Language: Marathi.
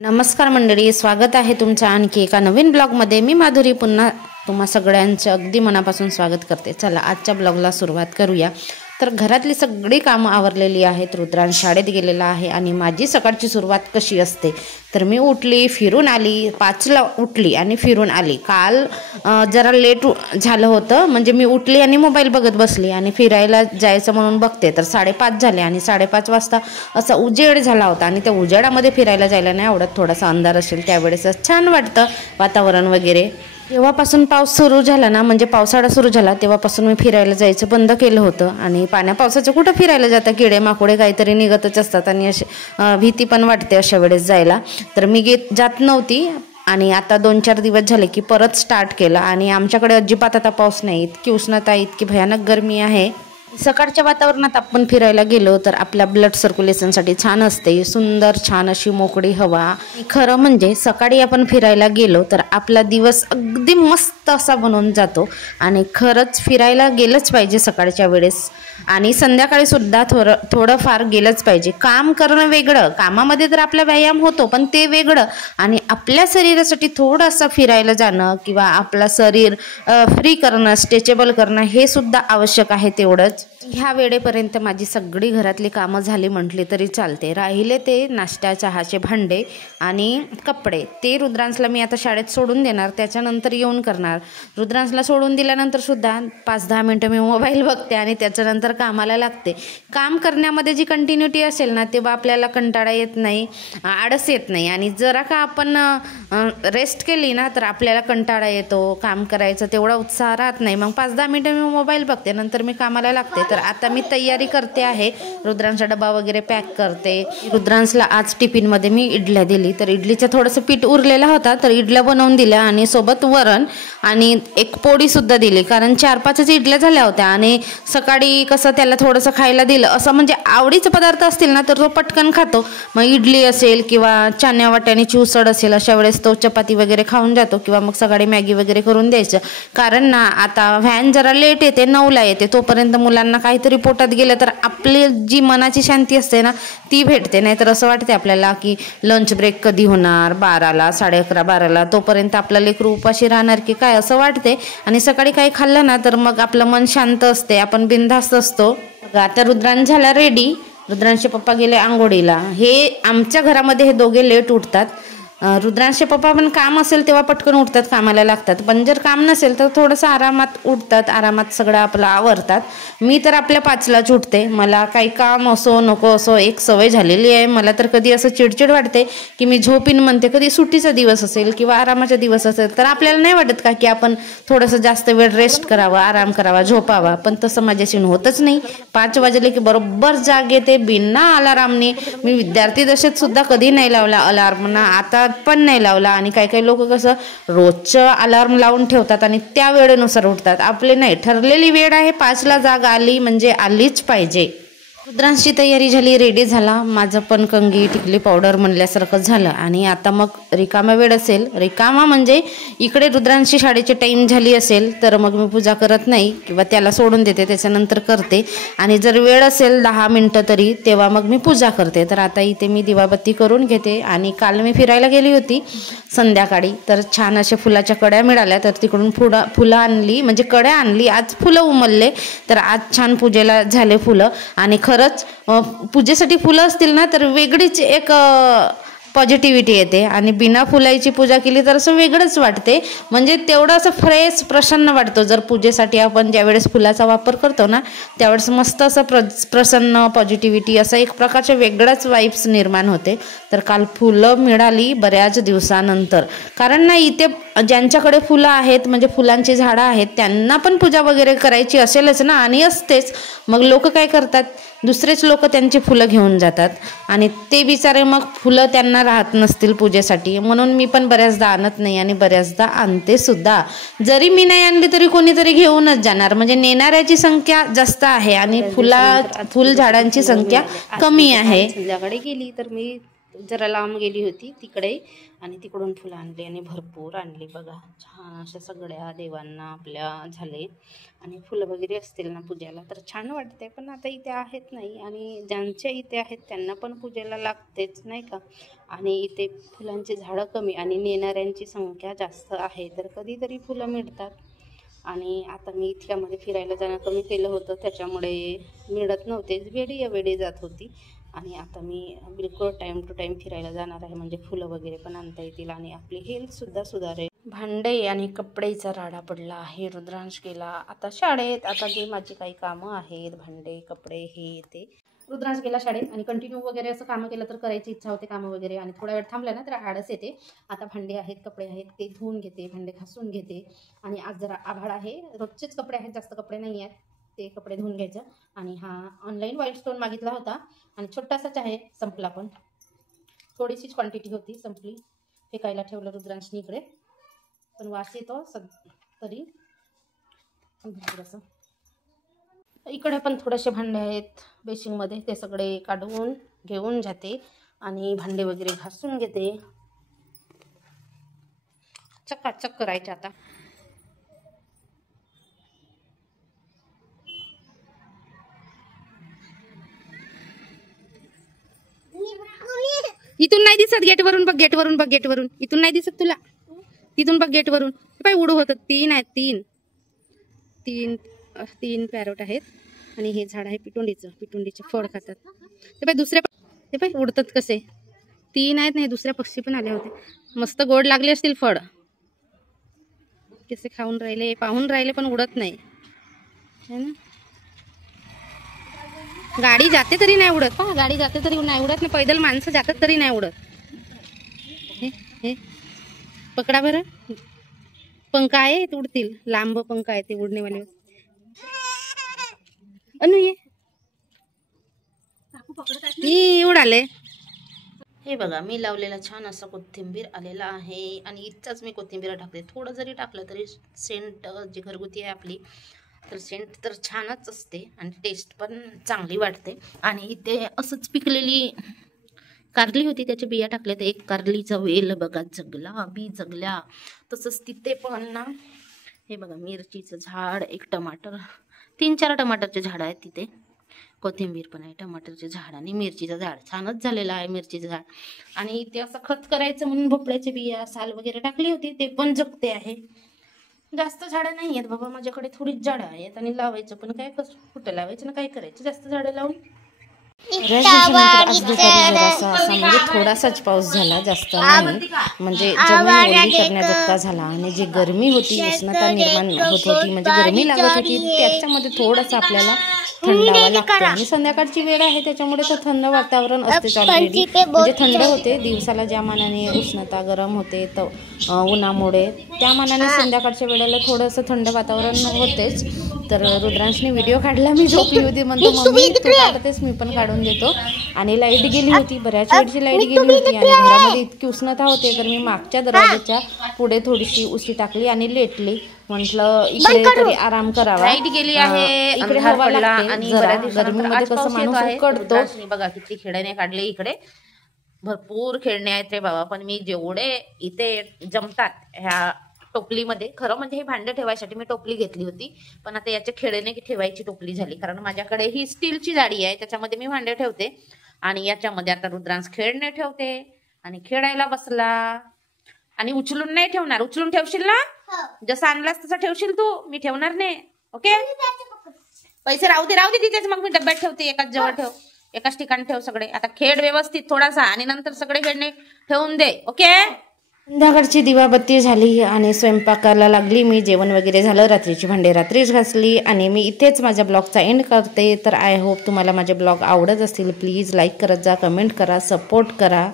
नमस्कार मंडळी, स्वागत आहे तुमचं आणखी एका नवीन ब्लॉगमध्ये। मी माधुरी पुन्हा तुम्हा सगळ्यांचं अगदी मनापासून स्वागत करते। चला आजच्या ब्लॉगला सुरुवात करूया। तर घरातली सगळी कामं आवरलेली आहेत। रुद्रांश शाळेत गेलेला आहे आणि माझी सकाळची सुरुवात कशी असते तर मी उठली, फिरून आली, 5ला उठली आणि फिरून आली। काल जरा लेट झालं होतं, म्हणजे मी उठली आणि मोबाईल बघत बसली आणि फिरायला जायचं म्हणून बघते तर 5:30 झाले आणि 5:30 वाजता असा उजेड झाला होता आणि त्या उजेडामध्ये फिरायला जायला नाही आवडत। थोडासा अंधार असेल त्यावेळेस छान वाटतं वातावरण वगैरे। जेव्हापासून पाऊस सुरू झाला ना, म्हणजे पावसाळा सुरू झाला तेव्हापासून मी फिरायला जायचं बंद केलं होतं। आणि पाण्या पावसाचं कुठं फिरायला जातं, किडे माकोडे काहीतरी निघतच असतात आणि अशी भीती पण वाटते अशा वेळेस जायला। तर मी जात नव्हती आणि आता 2-4 दिवस झाले की परत स्टार्ट केलं। आणि आमच्याकडे अजिबात आता पाऊस नाही, इतकी उष्णता, इतकी भयानक गरमी आहे। सकाळच्या वातावरणात आपण फिरायला गेलो तर आपल्या ब्लड सर्क्युलेशनसाठी छान असते, सुंदर छान अशी मोकळी हवा। खरं म्हणजे सकाळी आपण फिरायला गेलो तर आपला दिवस अगदी मस्त असा बनून जातो आणि खरंच फिरायला गेलंच पाहिजे सकाळच्या वेळेस। आणि संध्याकाळी सुद्धा थोडंफार गेलंच पाहिजे। काम करणं वेगळं, कामामध्ये तर आपला व्यायाम होतो पण ते वेगळं, आणि आपल्या शरीरासाठी थोडंसं फिरायला जाणं किंवा आपलं शरीर फ्री करणं, स्ट्रेचेबल करणं हे सुद्धा आवश्यक आहे तेवढंच। ह्या वेळेपर्यंत माझी सगळी घरातली कामं झाली म्हटली तरी चालते। राहिले ते नाश्ता चहाचे भांडे आणि कपडे, ते रुद्रांशला मी आता शाळेत सोडून देणार, त्याच्यानंतर येऊन करणार। रुद्रांशला सोडून दिल्यानंतर सुद्धा 5-10 मिनटं मी मोबाईल बघते आणि त्याच्यानंतर कामाला लागते। काम करण्यामध्ये जी कंटिन्युटी असेल ना तेव्हा आपल्याला कंटाळा येत नाही, आळस येत नाही। आणि जरा का आपण रेस्ट केली ना तर आपल्याला कंटाळा येतो, काम करायचं तेवढा उत्साह राहत नाही। मग 5-10 मिनटं मी मोबाईल बघते, नंतर मी कामाला लागते। तर आता मी तयारी करते आहे, रुद्रांचा डबा वगैरे पॅक करते। रुद्रांशला आज टिफिनमध्ये मी इडल्या दिली, तर इडलीचं थोडंसं पीठ उरलेला होता तर इडल्या बनवून दिल्या आणि सोबत वरण आणि एक पोळी सुद्धा दिली, कारण 4-5 इडल्या झाल्या होत्या आणि सकाळी कसं त्याला थोडंसं खायला दिलं, असं म्हणजे आवडीचे पदार्थ असतील ना तर तो पटकन खातो। मग इडली असेल किंवा चाण्या वाट्याची उसळ असेल अशा वेळेस तो चपाती वगैरे खाऊन जातो, किंवा मग सकाळी मॅगी वगैरे करून द्यायचं। कारण ना आता व्हॅन जरा लेट येते, 9ला येते, तोपर्यंत मुलांना काहीतरी पोटात गेलं तर आपली जी मनाची शांती असते ना ती भेटते। नाही तर असं वाटते आपल्याला की लंच ब्रेक कधी होणार, 12ला, 11:30-12ला, तोपर्यंत आपला लेकरू उपाशी राहणार की काय असं वाटते। आणि सकाळी काही खाल्लं ना तर मग आपलं मन शांत असते, आपण बिनधास्त असतो। आता रुद्रांश झाला रेडी, रुद्रांशचे पप्पा गेले आंघोळीला। हे आमच्या घरामध्ये हे दोघे लेट उठतात। रुद्रांशचे पप्पा पण काम असेल तेव्हा पटकन उठतात, कामाला लागतात, पण जर काम नसेल तर थोडंसं आरामात उठतात, आरामात सगळं आपलं आवरतात। मी तर आपल्या 5लाच उठते, मला काही काम असो नको असो एक सवय झालेली आहे। मला तर कधी असं चिडचिड वाटते की मी झोपीन म्हणते, कधी सुट्टीचा दिवस असेल किंवा आरामाचा दिवस असेल तर आपल्याला नाही वाटत का की आपण थोडंसं जास्त वेळ रेस्ट करावा, आराम करावा, झोपावा, पण तसं माझ्याशी होतच नाही। 5 वाजले की बरोबर जाग येते बिना अलार्मने। मी विद्यार्थी दशेत सुद्धा कधी नाही लावला अलार्म ना, आता पण नाही लावला। आणि काही लोक कसं रोजचं अलार्म लावून ठेवतात आणि त्या वेळेनुसार उठतात, आपले नाही, ठरलेली वेळ आहे, 5ला जाग आली म्हणजे आलीच पाहिजे। रुद्रांशची तयारी झाली, रेडी झाला, माझं पण कंगी टिकली पावडर म्हणल्यासारखं झालं। आणि आता मग रिकामा वेळ असेल, रिकामा म्हणजे इकडे रुद्रांशची शाळेची टाईम झाली असेल तर मग मी पूजा करत नाही किंवा त्याला सोडून देते, त्याच्यानंतर करते। आणि जर वेळ असेल 10 मिनटं तरी तेव्हा मग मी पूजा करते। तर आता इथे मी दिवाबत्ती करून घेते। आणि काल मी फिरायला गेली होती संध्याकाळी, तर छान अशा फुलाच्या कड्या मिळाल्या तर तिकडून फुलं आणली, म्हणजे कड्या आणली, आज फुलं उमलले तर आज छान पूजेला झाले फुलं। आणि खरंच पूजेसाठी फुलं असतील ना तर वेगळीच एक पॉझिटिव्हिटी येते, आणि बिना फुलाची पूजा केली तर असं वेगळंच वाटते, म्हणजे तेवढं असं फ्रेश प्रसन्न वाटतो। जर पूजेसाठी आपण ज्यावेळेस फुलाचा वापर करतो ना त्यावेळेस मस्त असं प्रसन्न पॉझिटिव्हिटी, असं एक प्रकारचे वेगळंच वाइब्स निर्माण होते। तर काल फुलं मिळाली बऱ्याच दिवसानंतर, कारण ना इथे ज्यांच्याकडे फुलं आहेत, म्हणजे फुलांची झाडं आहेत, त्यांना पण पूजा वगैरे करायची असेलच ना, आणि असतेच। मग लोक काय करतात, दुसरेच लोक त्यांची फुलं घेऊन जातात आणि ते बिचारे मग फुलं त्यांना राहत नसतील पूजेसाठी, म्हणून मी पण बऱ्याचदा आणत नाही आणि बऱ्याचदा आणते सुद्धा। जरी मी नाही आणली तरी कोणीतरी घेऊनच जाणार, म्हणजे नेणाऱ्याची संख्या जास्त आहे आणि फुल झाडांची संख्या कमी आहे। संध्याकाळी गेली तर मी जरा लांब गेली होती तिकडे आणि तिकडून फुलं आणली आणि भरपूर आणली बघा. छान अशा सगळ्या देवांना आपल्या झाले आणि फुलं वगैरे असतील ना पूजेला तर छान वाटते. पण आता इथे आहेत नाही आणि ज्यांच्या इथे आहेत त्यांना पण पूजेला लागतेच नाही का. आणि इथे फुलांची झाडं कमी आणि नेणाऱ्यांची संख्या जास्त आहे तर कधीतरी फुलं मिळतात. आणि आता मी इतक्यामध्ये फिरायला जाणं कमी केलं होतं त्याच्यामुळे मिळत नव्हते, वेळी जात होती. आणि आता मी बिलकुल टाईम टू टाईम फिरायला जाणार आहे म्हणजे फुलं वगैरे पण आणता येतील आणि आपली हेल्थसुद्धा सुधारेल. भांडे आणि कपडेचा राडा पडला आहे. रुद्रांश गेला आता शाळेत. आता जे माझी काही कामं आहेत भांडे कपडे हे ते. रुद्रांश गेला शाळेत आणि कंटिन्यू वगैरे असं कामं केलं तर करायची इच्छा होते कामं वगैरे आणि थोडा वेळ थांबलं ना तर आळस येते. आता भांडे आहेत कपडे आहेत ते धुवून घेते, भांडे घासून घेते. आणि आज जरा आभाळ आहे, रोजचेच कपडे आहेत, जास्त कपडे नाही आहेत, ते कपडे धुवून घ्यायचं. आणि हा ऑनलाईन वाईल्ड स्टोन मागितला होता आणि छोटासाच आहे, संपला पण थोडीशीच क्वांटिटी होती, संपली. फेकायला ठेवलं रुद्रांशनी इकडे, पण वास येतो तरी असं. इकडे पण थोडेसे भांडे आहेत बेसिंगमध्ये, ते सगळे काढून घेऊन जाते आणि भांडे वगैरे घासून घेते. चकाचक करायचे आता. इथून नाही दिसत, गेटवरून बघ, गेटवरून बघ, गेटवरून. इथून नाही दिसत तुला, तिथून बघ गेटवरून. पाय उडू होतं. 3 आहेत, 3 पॅरोट आहेत आणि हे झाड आहे पिटुंडीचे फळ खातात. ते पाय दुसरे, ते पाय उडतात कसे. 3 आहेत नाही, दुसऱ्या पक्षी पण आले होते, मस्त गोड लागले असतील फळ. कसे खाऊन राहिले, पाहून राहिले पण उडत नाही है ना. गाडी जाते तरी नाही उडत. गाडी जाते तरी नाही उडत ना, पैदल माणसं जातात तरी नाही उडत. हे पकडा बरं, पंख आहे ते उडतील, लांब पंख आहे ते उडणेवाले. अनु ये उडाले. हे बघा मी लावलेला छान असा कोथिंबीर आलेला आहे आणि इतकाच मी कोथिंबीर टाकते. थोडं जरी टाकलं तरी सेंट जी घरगुती आहे आपली तर सेंट तर छानच असते आणि टेस्ट पण चांगली वाटते. आणि इथे असंच पिकलेली कारली होती, त्याच्या बिया टाकल्या तर एक कारलीचा वेल बघा जगला, बी जगल्या. तसंच तिथे पण ना हे बघा मिरचीचं झाड, एक टमाटर, 3-4 टमाटरचे झाड आहेत तिथे. कोथिंबीर पण आहे, टमाटरचे झाड आणि मिरचीचं झाड छानच झालेलं आहे मिरचीचं झाड. आणि इथे असं खत करायचं म्हणून भोपळ्याचे बिया साल वगैरे टाकली होती, ते पण जगते आहे. जास्त झाडं नाही आहेत बाबा माझ्याकडे, थोडीच झाडं आहेत आणि लावायचं पण काय, कुठं लावायचं ना काय करायचं जास्त झाडं लावून. आज दुपारी जरासा असा म्हणजे थोडासाच पाऊस झाला, जास्त नाही, म्हणजे जमीन ओली करण्याजोगता झाला. आणि जी गरमी होती, उष्णता निर्माण होत होती म्हणजे गरमी लागत होती, त्याच्यामध्ये थोडासा आपल्याला थंडावा लागतो. आणि संध्याकाळची वेळ आहे त्याच्यामुळे तर थंड वातावरण असतेच ऑलरेडी, म्हणजे थंड होते. दिवसाला ज्या मानाने उष्णता गरम होते तर उन्हामुळे, त्या मानाने संध्याकाळच्या वेळेला थोडंसं थंड वातावरण होतेच. तर रुद्रांशने व्हिडिओ काढला, मी झोपली होती, म्हणतो मम्मी तू काढतेस मी पण काढून देतो. आणि लाईट गेली होती, बऱ्याच वेळची लाईट गेली होती आणि घरामध्ये इतकी उष्णता होते तर मी मागच्या दरवाजाच्या पुढे थोडीशी उशी टाकली आणि लेटली. म्हटलं इकडे तरी आराम करावा. लाईट गेली आहे, इकडे हवा लागते आणि गरमीमध्ये कसं माणूस उकडतो. बघा किती खेळणे काढले, इकडे भरपूर खेळणे आहेत रे बाबा. पण मी जेवढे इथे जमतात ह्या टोपलीमध्ये, खरं म्हणजे हे भांडे ठेवायसाठी मी टोपली घेतली होती, पण आता याच्या खेळणे ठेवायची टोपली झाली, कारण माझ्याकडे ही स्टीलची जाडी आहे त्याच्यामध्ये मी भांडे ठेवते. आणि याच्यामध्ये आता रुद्रांश खेळणे ठेवते आणि खेळायला बसला. आणि उचलून नाही ठेवणार, उचलून ठेवशील ना, जसं आणलास तसं ठेवशील तू, मी ठेवणार नाही. ओके, पैसे राहू दे तिथेच, मग मी डब्यात ठेवते, एकाच जवळ ठेव, एकाच ठिकाणी ठेव सगळे. आता खेळ व्यवस्थित थोडासा आणि नंतर सगळे खेळणे ठेवून दे. ओके. संध्याकाळची दिवाबत्ती झाली आणि स्वयंपाकाला लागली मी. जेवण वगैरे झालं, रात्रीची भांडे रात्रीच घासली आणि मी इथेच माझ्या ब्लॉगचा एंड करते. तर आय होप तुम्हाला माझे ब्लॉग आवडत असतील. प्लीज लाईक करत जा, कमेंट करा, सपोर्ट करा.